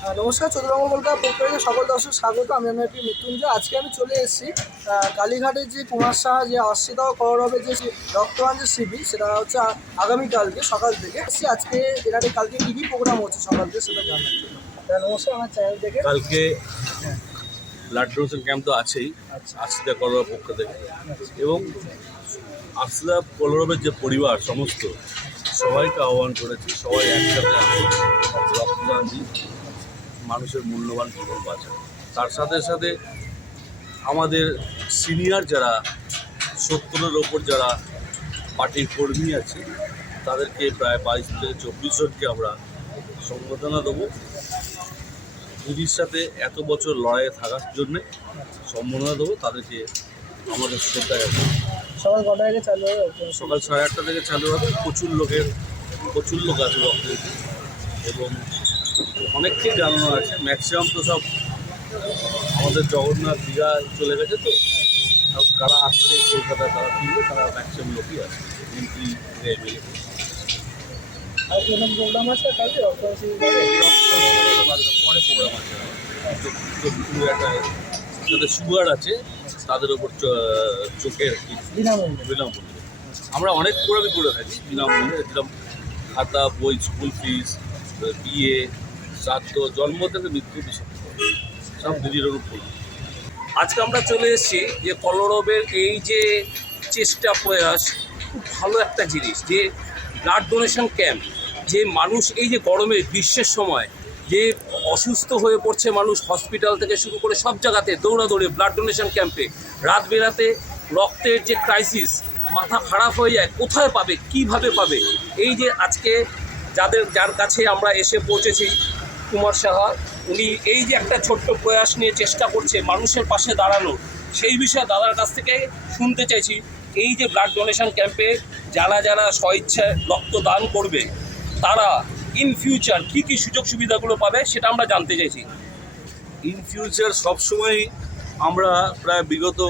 নমস্কার চতুরঙ্গ কলকাতা পক্ষে সকল দর্শক স্বাগত। আমি আপনার একটি মৃত্যুঞ্জয়। আজকে আমি চলে এসেছি কালীঘাটের যে কুমার সাহা যে অশ্বিতা করবে যে সে রক্তদান যে শিবির সেটা হচ্ছে আগামীকালকে সকাল থেকে। এসেছি আজকে এখানে কালকে কী কী প্রোগ্রাম হচ্ছে সকাল থেকে সেটা জানার জন্য নমস্কার আমার চ্যানেল থেকে। কালকে ব্লাড ডোনেশন ক্যাম্প তো আছেই আচ্ছা। আশিদা কলরবের পক্ষ থেকে। এবং আশিদা কলরবের যে পরিবার সমস্ত সবাইকে আহ্বান করেছি সবাই একসাথে আসুন, রক্তদান দিই মানুষের মূল্যবান জীবন বাঁচান। তার সাথে সাথে আমাদের সিনিয়র যারা সত্তরের ওপর যারা পার্টির কর্মী আছে তাদেরকে প্রায় বাইশ থেকে চব্বিশ জনকে আমরা সম্বোধনা দেবো। দিদির সাথে এত বছর লড়াইয়ে থাকার জন্যে সম্মাননা দেবো। তাদেরকে আমাদের শ্রদ্ধা জানাব। সকাল কটা থেকে চালু হবে? সকাল সাড়ে আটটা থেকে চালু হবে। প্রচুর লোকের প্রচুর লোক আছে রক্ত এবং অনেককেই জানানো আছে। ম্যাক্সিমাম তো সব আমাদের জগন্নাথ দীঘা চলে গেছে তো। কারা আসছে কলকাতায় তারা ফিরবে তারা ম্যাক্সিমাম লোকই আছে। এমপি এমএলএ প্রোগ্রাম আছে কালকে? রক্তদান শিবির হবে? পরে প্রোগ্রাম আছে। যাদের সুগার আছে তাদের ওপর চ- চোখের কি? বিনামূল্যে। বিনামূল্যে। আমরা অনেক প্রোগ্রামই করে থাকি। বিনামূল্যে যেরকম খাতা বই স্কুল ফিস বিয়ে শ্রাদ্ধ, জন্ম থেকে মৃত্যু বিষয় সব দিদির উপর। আজকে আমরা চলে এসেছি যে কলরবের এই যে চেষ্টা, প্রয়াস, খুব ভালো একটা জিনিস যে ব্লাড ডোনেশন ক্যাম্প, যে মানুষ এই যে গরমে গ্রীষ্মের সময় যে অসুস্থ হয়ে পড়ছে মানুষ, হসপিটাল থেকে শুরু করে সব জায়গাতে দৌড়াদৌড়ে, ব্লাড ডোনেশন ক্যাম্পে, রাত বেরাতে রক্তের যে ক্রাইসিস মাথা খারাপ হয়ে যায়, কোথায় পাবে, কীভাবে পাবে? এই যে আজকে যাদের, যার কাছে আমরা এসে পৌঁছেছি কুমার সাহা, উনি এই যে একটা ছোট্ট প্রয়াস নিয়ে চেষ্টা করছে মানুষের পাশে দাঁড়ানো সেই বিষয়ে দাদার কাছ থেকে শুনতে চাইছি। এই যে ব্লাড ডোনেশন ক্যাম্পে যারা যারা স্বইচ্ছায় রক্ত দান করবে, তারা ইন ফিউচার কী কী সুযোগ সুবিধাগুলো পাবে সেটা আমরা জানতে চাইছি। ইন ফিউচার সবসময় আমরা প্রায় বিগত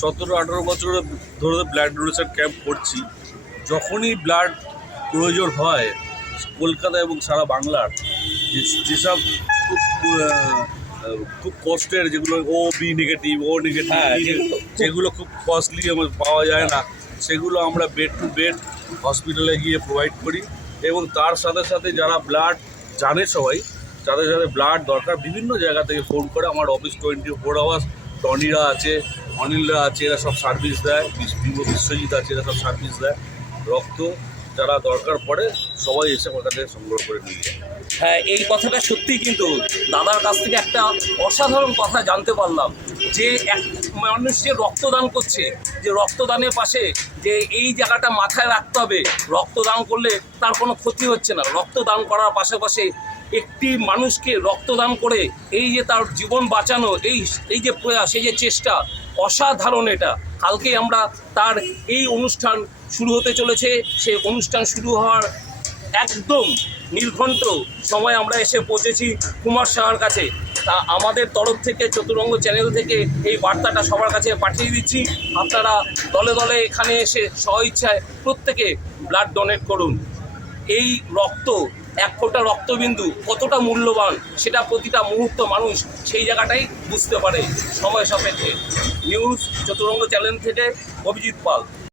সতেরো, আঠেরো বছর ধরে ব্লাড ডোনেশন ক্যাম্প করছি। যখনই ব্লাড প্রয়োজন হয়, কলকাতা এবং সারা বাংলার যেসব খুব খুব কষ্টের যেগুলো O B negative O negative যেগুলো- খুব কস্টলি আমার পাওয়া যায় না সেগুলো আমরা বেড টু বেড হসপিটালে গিয়ে প্রোভাইড করি এবং তার সাথে সাথে যারা ব্লাড জানে সবাই যাদের যাদের ব্লাড দরকার বিভিন্ন জায়গা থেকে ফোন করে আমার অফিস টোয়েন্টি ফোর আওয়ার্স টনিরা আছে অনিলরা আছে এরা সব সার্ভিস দেয় বিশ- বিশ্বজিৎ আছে এরা সব সার্ভিস দেয় রক্ত যারা দরকার পড়ে সবাই এসে কাছে সংগ্রহ করে নিয়ে যায়। হ্যাঁ এই কথাটা সত্যিই কিন্তু দাদার কাছ থেকে একটা অসাধারণ কথা জানতে পারলাম যে এক মানুষ যে রক্তদান করছে, যে রক্তদানের পাশে যে এই জায়গাটা মাথায় রাখতে হবে, রক্তদান করলে তার কোনো ক্ষতি হচ্ছে না। রক্তদান করার পাশাপাশি একটি মানুষকে রক্তদান করে এই যে তার জীবন বাঁচানো, এই এই যে প্রয়াস, এই যে চেষ্টা, অসাধারণ এটা। কালকে আমরা তার এই অনুষ্ঠান শুরু হতে চলেছে। সেই অনুষ্ঠান শুরু হওয়ার একদম নির্ঘণ্ট সময় আমরা এসে পৌঁছেছি কুমার সাহার কাছে। তা আমাদের তরফ থেকে, চতুরঙ্গ চ্যানেল থেকে এই বার্তাটা সবার কাছে পাঠিয়ে দিচ্ছি। আপনারা দলে দলে এখানে এসে স্বইচ্ছায় প্রত্যেকে ব্লাড ডোনেট করুন। এই রক্ত, এক ফোঁটা রক্তবিন্দু কতটা মূল্যবান সেটা প্রতিটা মুহূর্ত মানুষ সেই জায়গাটাই বুঝতে পারে। সময় সাপেক্ষে। নিউজ, চতুরঙ্গ চ্যানেল থেকে অভিজিৎ পাল।